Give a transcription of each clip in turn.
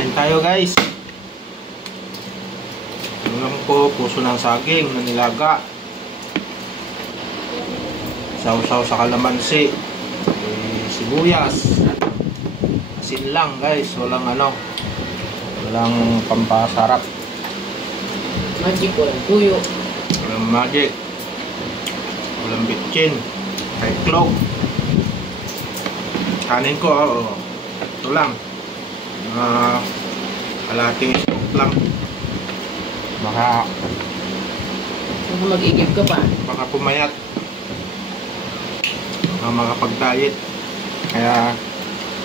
Kain tayo guys. Ulam ko, puso ng saging na nilaga. Sausaw sa kalamansi. Sibuyas. Asin lang guys, walang walang pampasarap. Magic, walang tuyo. Walang magic. Walang bitchin. Kahit clove. Kanin ko, ito lang. Kalahating scoop lang. Baka mag-igib ka pa. baka pumayat. Baka makapag-diet. Kaya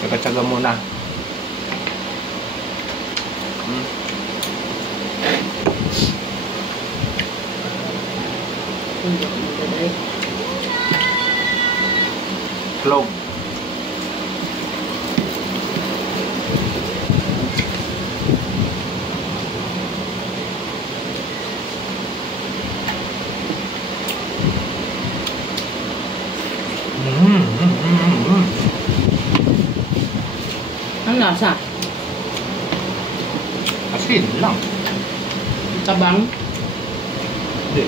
tsaga-tsaga muna. Clove. Ang lasa? Asin lang. Tabang? Hindi.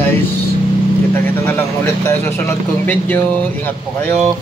Guys, kita-kita na lang ulit tayo sa susunod kong video. Ingat po kayo.